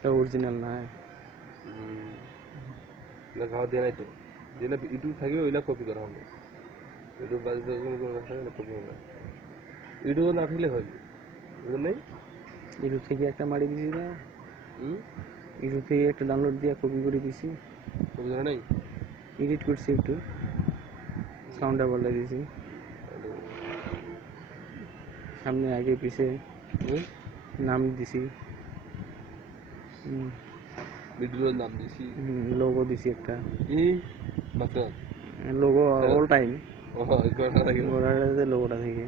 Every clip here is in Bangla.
এটা অরিজিনাল না না খাওয়া দিয়ে নাই তো যেটা ইউটিউব থাকবে ওইটা কপি করা হবে ইউটিউব বাজে কপি হবে ইউটিউব না থাকলে হয় বুঝলেন নেই ইউটিউব থেকে একটা মারি দিছি না ইউটিউব থেকে একটা ডাউনলোড দিয়ে কপি করে দিছি কপি করা নেই এডিট করছি একটু সাউন্ডটা বদলাই দিছি সামনে আগে পিছে নাম দিছি ভিডিওর নাম দিছি লোগো দিছি একটা মাত্র লোগো অল টাইম গোড়াটা লোগোটা থেকে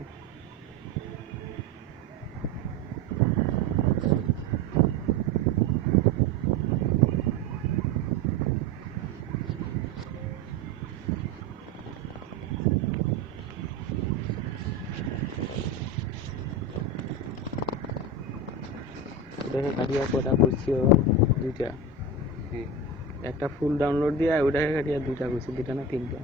ওটাকে কাটিয়া কটা করছি দুইটা একটা ফুল ডাউনলোড দিয়ে ওটাকে কাটিয়া দুইটা করছি দুইটা না তিনটা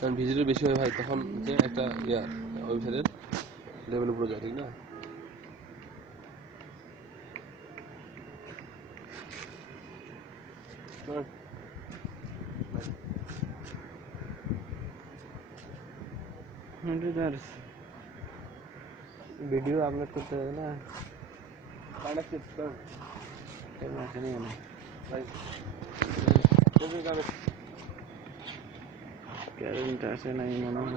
কারণ ভিজিটর বেশি হয় ভাই তখন হচ্ছে একটা ওয়েবসাইটের লেভেল উপরে যায় ঠিক না ভিডিও আপলোড করতে হবে না কারেন্ট আসে নাই মনে হয়